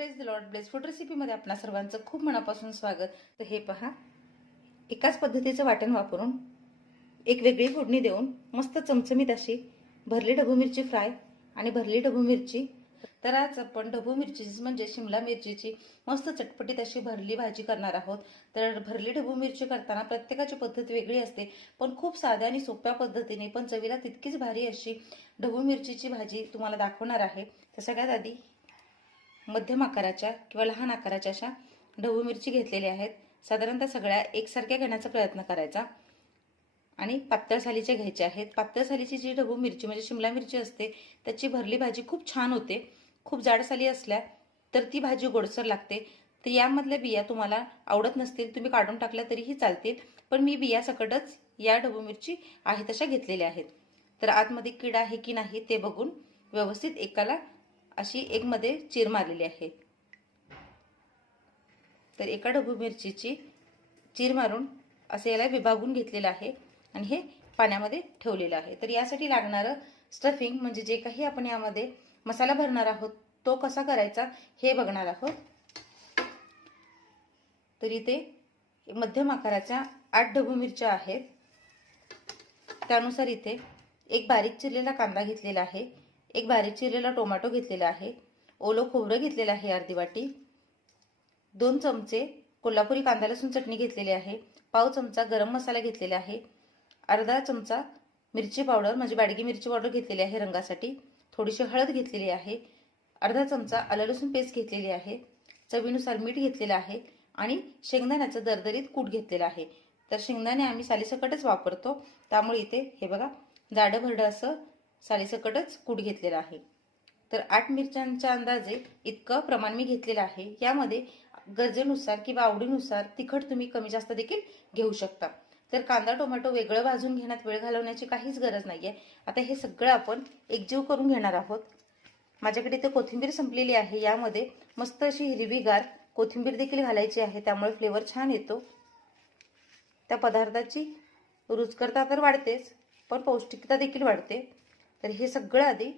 Praise the Lord. Bless food रेसिपीमध्ये आपणा सर्वांचं खूप मनापासून स्वागत. तर हे पहा, एकाच पद्धतीचं वाटण वापरून एक वेगळी फोडणी देऊन मस्त चमचमीत अशी भरली ढबू मिरची फ्राय आणि भरली ढबू मिरची. तर आज आपण ढबू मिरची म्हणजे शिमला मिरचीची मस्त चटपटीत अशी भरली भाजी करणार आहोत. तर भरली ढबू मिरची करताना प्रत्येकाची पद्धत वेगळी असते, पण खूप साध्या आणि सोप्या पद्धतीने पण चवीला तितकीच भारी अशी ढबू मिरचीची भाजी तुम्हाला दाखवणार आहे. तर सगळ्यात आधी मध्यम आकाराच्या किंवा लहान आकाराच्या अशा ढबू मिरची घेतलेल्या आहेत. साधारणतः सगळ्या एकसारख्या घेण्याचा प्रयत्न करायचा आणि पातळ सालीच्या घ्यायच्या आहेत. पातळ सालीची जी ढबू मिरची म्हणजे शिमला मिरची असते त्याची भरली भाजी खूप छान होते. खूप जाड साली असल्या तर ती भाजी गोडसर लागते. तर यामधल्या बिया तुम्हाला आवडत नसतील तुम्ही काढून टाकल्या तरीही चालतील, पण मी बिया सकटच या ढबू मिरची आहे तशा घेतलेल्या आहेत. तर आतमध्ये किडा आहे की नाही ते बघून व्यवस्थित एकाला अशी एक मध्ये चीर मारलेली आहे. तर एका ढबू मिरचीची चीर मारून असे याला विभागून घेतलेलं आहे आणि हे पाण्यामध्ये ठेवलेलं आहे. तर यासाठी लागणारं स्टफिंग म्हणजे जे काही आपण यामध्ये मसाला भरणार आहोत तो कसा करायचा हे बघणार आहोत. तर इथे मध्यम आकाराच्या 8 ढबू मिरच्या आहेत. त्यानुसार इथे एक बारीक चिरलेला कांदा घेतलेला आहे, एक बारीक चिरलेला टोमॅटो घेतलेला आहे, ओलं खोबरं घेतलेलं आहे अर्धी वाटी, 2 चमचे कोल्हापुरी कांदा लसूण चटणी घेतलेली आहे, पाव चमचा गरम मसाला घेतलेला आहे, अर्धा चमचा मिरची पावडर म्हणजे बॅडगी मिरची पावडर घेतलेली आहे रंगासाठी, थोडीशी हळद घेतलेली आहे, अर्धा चमचा आलं लसूण पेस्ट घेतलेली आहे, चवीनुसार मीठ घेतलेलं आहे आणि शेंगदाण्याचं दरदरीत कूट घेतलेलं आहे. तर शेंगदाणे आम्ही सालीसकटच वापरतो, त्यामुळे इथे हे बघा जाडं भरडं असं सालीसकटच कूट घेतलेलं आहे. तर 8 मिरच्यांच्या अंदाजे इतकं प्रमाण मी घेतलेलं आहे. यामध्ये गरजेनुसार किंवा आवडीनुसार तिखट तुम्ही कमी जास्त देखील घेऊ शकता. तर कांदा टोमॅटो वेगळं भाजून घेण्यात वेळ घालवण्याची काहीच गरज नाहीये. आता हे सगळं आपण एकजीव करून घेणार आहोत. माझ्याकडे इथे कोथिंबीर संपलेली आहे. यामध्ये मस्त अशी हिरवीगार कोथिंबीर देखील घालायची आहे, त्यामुळे फ्लेवर छान येतो. त्या पदार्थाची रुचकरता तर वाढतेच, पण पौष्टिकता देखील वाढते. तर हे सगळं आधी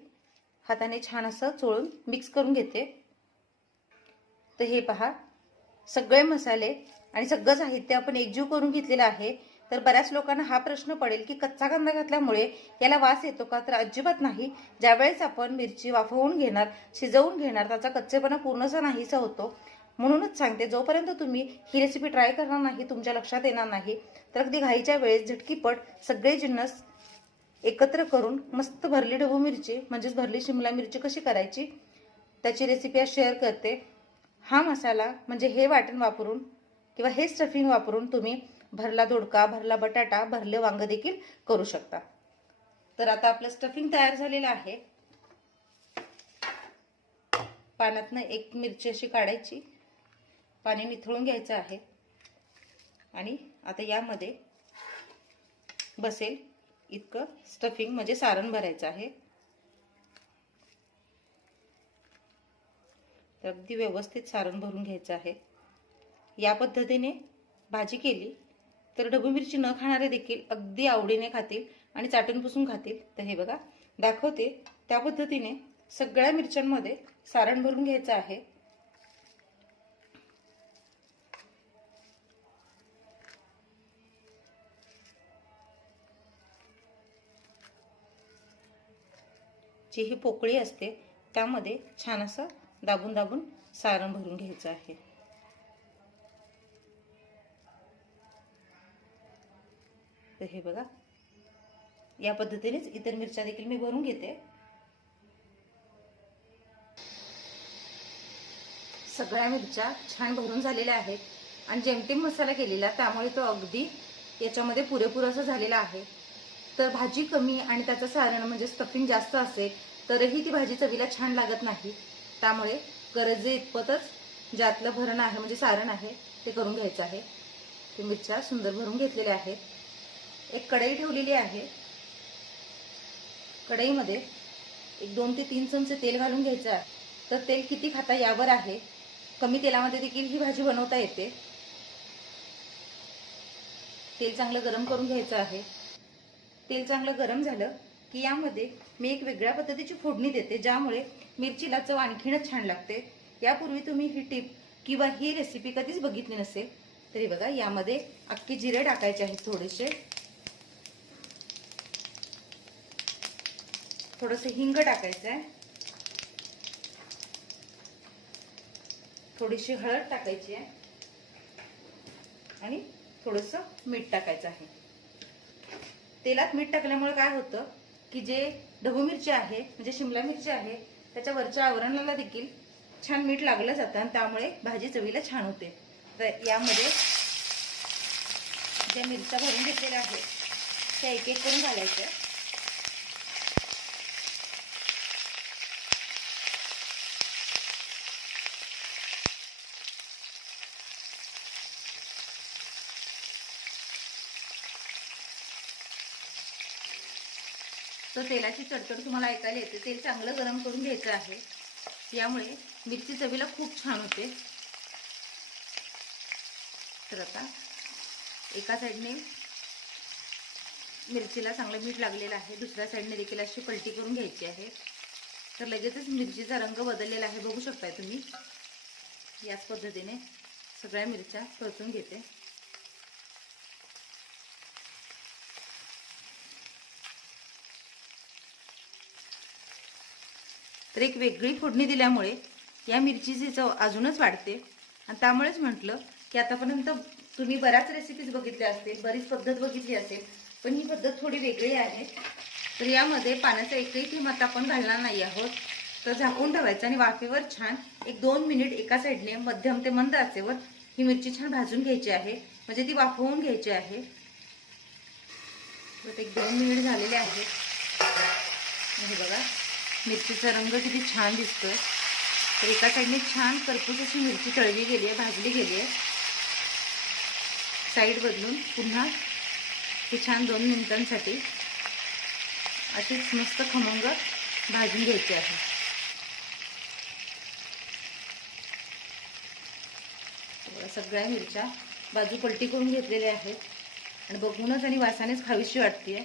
हाताने छान असं चोळून मिक्स करून घेते. तर हे पहा, सगळे मसाले आणि सगळं साहित्य आपण एकजीव करून घेतलेलं आहे. तर बऱ्याच लोकांना हा प्रश्न पडेल की कच्चा कांदा घातल्यामुळे याला वास येतो का? तर अजिबात नाही. ज्यावेळेस आपण मिरची वाफवून घेणार, शिजवून घेणार, त्याचा कच्चेपणा पूर्णसा नाहीसा होतो. म्हणूनच सांगते, जोपर्यंत तुम्ही ही रेसिपी ट्राय करणार नाही तुमच्या लक्षात येणार नाही. तर अगदी घाईच्या वेळेस झटकीपट सगळे जिन्नस एकत्र करून मस्त भरली ढबू मिरची म्हणजेच भरली शिमला मिरची कशी करायची त्याची रेसिपी आज शेअर करते. हा मसाला म्हणजे हे वाटण वापरून किंवा हे स्टफिंग वापरून तुम्ही भरला दोडका, भरला बटाटा, भरले वांग देखील करू शकता. तर आता आपलं स्टफिंग तयार झालेलं आहे. पाण्यातनं एक मिरची अशी काढायची, पाणी निथळून घ्यायचं आहे आणि आता यामध्ये बसेल इतकं स्टफिंग म्हणजे सारण भरायचं आहे. तर अगदी व्यवस्थित सारण भरून घ्यायचं आहे. या पद्धतीने भाजी केली तर ढबू मिरची न खाणारे देखील अगदी आवडीने खातील आणि चाटून पुसून खातील. तर हे बघा दाखवते त्या पद्धतीने सगळ्या मिरच्यांमध्ये सारण भरून घ्यायचं आहे. जी ही पोकळी असते त्यामध्ये छान असं दाबून दाबून सारण भरून घ्यायचं आहे. तर हे बघा या पद्धतीनेच इतर मिरच्या देखील मी भरून घेते. सगळ्या मिरच्या छान भरून झालेल्या आहेत आणि जेमतेम मसाला केलेला त्यामुळे तो अगदी याच्यामध्ये पुरेपूर असं झालेला आहे. तर भाजी कमी आणि त्याचं सारण म्हणजे स्टफिंग जास्त असेल तरीही ती भाजी चवीला छान लागत नाही. त्यामुळे गरजे इतपतच ज्यातलं भरण आहे म्हणजे सारण आहे ते करून घ्यायचं आहे. ते मिरच्या सुंदर भरून घेतलेल्या आहेत. एक कढई ठेवलेली आहे. कढईमध्ये एक 2 ते 3 चमचे तेल घालून घ्यायचं आहे. तर तेल किती खाता यावर आहे. कमी तेलामध्ये देखील ही भाजी बनवता येते. तेल चांगलं गरम करून घ्यायचं आहे. तेल चांगलं गरम झालं की यामध्ये मी एक वेगळ्या पद्धतीची फोडणी देते, ज्यामुळे मिरचीला चव आणखीनच छान लागते. यापूर्वी तुम्ही ही टिप किंवा ही रेसिपी कधीच बघितली नसेल तरी बघा, यामध्ये अख्खे जिरे टाकायचे आहेत, थोडंसं हिंग टाकायचं आहे, थोडीशी हळद टाकायची आहे आणि थोडंसं मीठ टाकायचं आहे. तेलात मीठ टाकल्यामुळे काय होतं की जे ढबू मिरची आहे म्हणजे शिमला मिरची आहे त्याच्या वरच्या आवरणाला देखील छान मीठ लागलं जातं आणि त्यामुळे भाजी चवीला छान होते. तर यामध्ये ज्या मिरच्या भरून घेतलेल्या आहेत त्या एक एक करून घालायच्या. तर तेलाची चडचड तुम्हाला ऐकायला येते. तेल चांगलं गरम करून घ्यायचं आहे, यामुळे मिरची चवीला खूप छान होते. तर आता एका साईडने मिरचीला चांगलं मीठ लागलेलं आहे, दुसऱ्या साईडने देखील अशी पलटी करून घ्यायची आहे. तर लगेचच मिरचीचा रंग बदललेला आहे, बघू शकताय तुम्ही. याच पद्धतीने सगळ्या मिरच्या परतून घेते. तर एक वेगळी फोडणी दिल्यामुळे या मिरचीची चव अजूनच वाढते आणि त्यामुळेच म्हटलं की आतापर्यंत तुम्ही बऱ्याच रेसिपीज बघितल्या असतील, बरीच पद्धत बघितली असेल, पण ही पद्धत थोडी वेगळी आहे. तर यामध्ये पाण्याचा एकही थेंब आता आपण घालणार नाही आहोत. तर झाकून ठेवायचं आणि वाफेवर छान एक 2 मिनिट एका साईडने मध्यम ते मंद आचेवर ही मिरची छान भाजून घ्यायची आहे, म्हणजे ती वाफवून घ्यायची आहे. तर एक 2 मिनिट झालेले आहेत. हे बघा मिरचीचा रंग किती छान दिसतोय. तर एका साईडने छान करपूस अशी मिरची तळली गेली आहे, भाजली गेली आहे. साईड बदलून पुन्हा हे छान 2 मिनिटांसाठी अशीच मस्त खमंग भाजून घ्यायची आहे. सगळ्या मिरच्या बाजू पलटी करून घेतलेल्या आहेत आणि बघूनच आणि वासानेच खावीशी वाटते.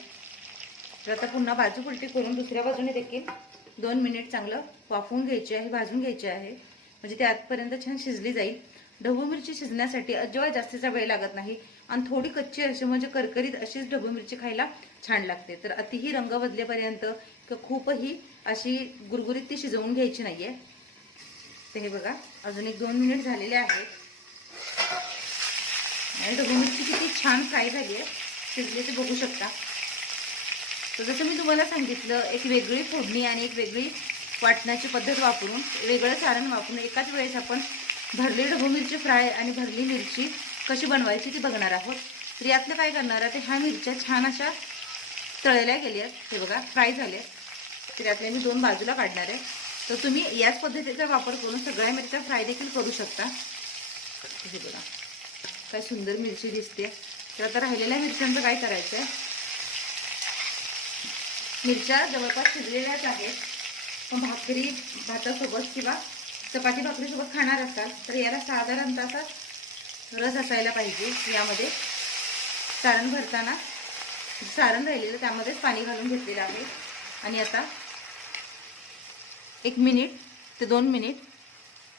तर आता पुन्हा बाजू पलटी करून दुसऱ्या बाजूने देखील 2 मिनिट चांगलं वाफवून घ्यायची आहे, भाजून घ्यायची आहे, म्हणजे ती आतपर्यंत छान शिजली जाईल. ढबू मिरची शिजण्यासाठी अजिबात जास्तीचा वेळ लागत नाही आणि थोडी कच्ची अशी म्हणजे करकरीत अशीच ढबू मिरची खायला छान लागते. तर अतिही रंग बदलेपर्यंत किंवा खूपही अशी गुरगुरीत ती शिजवून घ्यायची नाहीये. तर हे बघा अजून एक 2 मिनिट झालेले आहेत आणि ढबू मिरची किती छान फ्राय झाली आहे, शिजली ते बघू शकता. तर जसं मी तुम्हाला सांगितलं, एक वेगळी फोडणी आणि एक वेगळी वाटण्याची पद्धत वापरून, वेगळं सारण वापरून एकाच वेळेस आपण भरली ढबू मिरची फ्राय आणि भरली मिरची कशी बनवायची ती बघणार आहोत. तर यातलं काय करणार आहे, ह्या मिरच्या छान अशा तळल्या गेल्यात, हे बघा फ्राय झाले. तर यातले मी 2 बाजूला काढणार आहे. तर तुम्ही याच पद्धतीचा वापर करून सगळ्या मिरच्या फ्राय देखील करू शकता. हे बघा काय सुंदर मिरची दिसते. तर आता राहिलेल्या मिरच्यांचं काय करायचं आहे, मिरच्या जवळपास शिजलेल्याच आहेत, पण भातासोबत किंवा चपाती भाकरीसोबत खाणार असाल तर याला साधारणतः असा रस असायला पाहिजे. यामध्ये सारण भरताना सारण राहिलेलं त्यामध्येच पाणी घालून घेतलेलं आहे आणि आता 1 मिनिट ते 2 मिनिट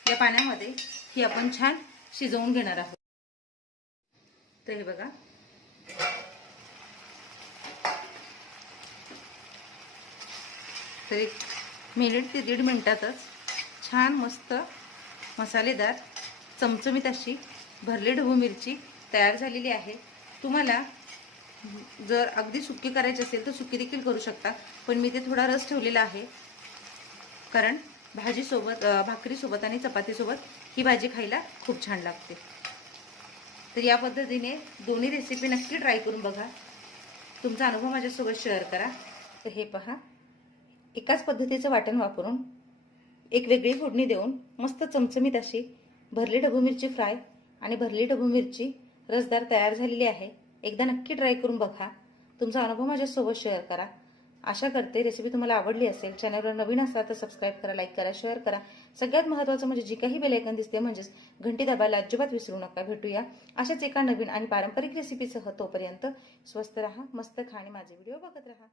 या पाण्यामध्ये ही आपण छान शिजवून घेणार आहोत. तर हे बघा तर 1 मिनिट ते 1.5 मिनिटातच छान मस्त मसालेदार चमचमीत अशी भरली ढबू मिरची तयार झालेली आहे. तुम्हाला जर अगदी सुकी करायची असेल तर सुकी देखील करू शकता, पण मी ते थोडा रस ठेवलेला आहे कारण भाजीसोबत, भाकरीसोबत आणि चपातीसोबत ही भाजी खायला खूप छान लागते. तर या पद्धतीने दोन्ही रेसिपी नक्की ट्राय करून बघा, तुमचा अनुभव माझ्यासोबत शेअर करा. तर हे पहा, एकाच पद्धतीचं वाटण वापरून एक वेगळी फोडणी देऊन मस्त चमचमीत अशी भरली ढबू मिरची फ्राय आणि भरली ढबू मिरची रसदार तयार झालेली आहे. एकदा नक्की ट्राय करून बघा, तुमचा अनुभव माझ्यासोबत शेअर करा. आशा करते रेसिपी तुम्हाला आवडली असेल. चॅनलवर नवीन असाल तर सबस्क्राईब करा, लाईक करा, शेअर करा. सगळ्यात महत्त्वाचं म्हणजे जी काही बेल आयकॉन दिसते म्हणजेच घंटी दाबायला अजिबात विसरू नका. भेटूया अशाच एका नवीन आणि पारंपरिक रेसिपीसह. तोपर्यंत स्वस्त राहा, मस्त खा आणि माझे व्हिडिओ बघत राहा.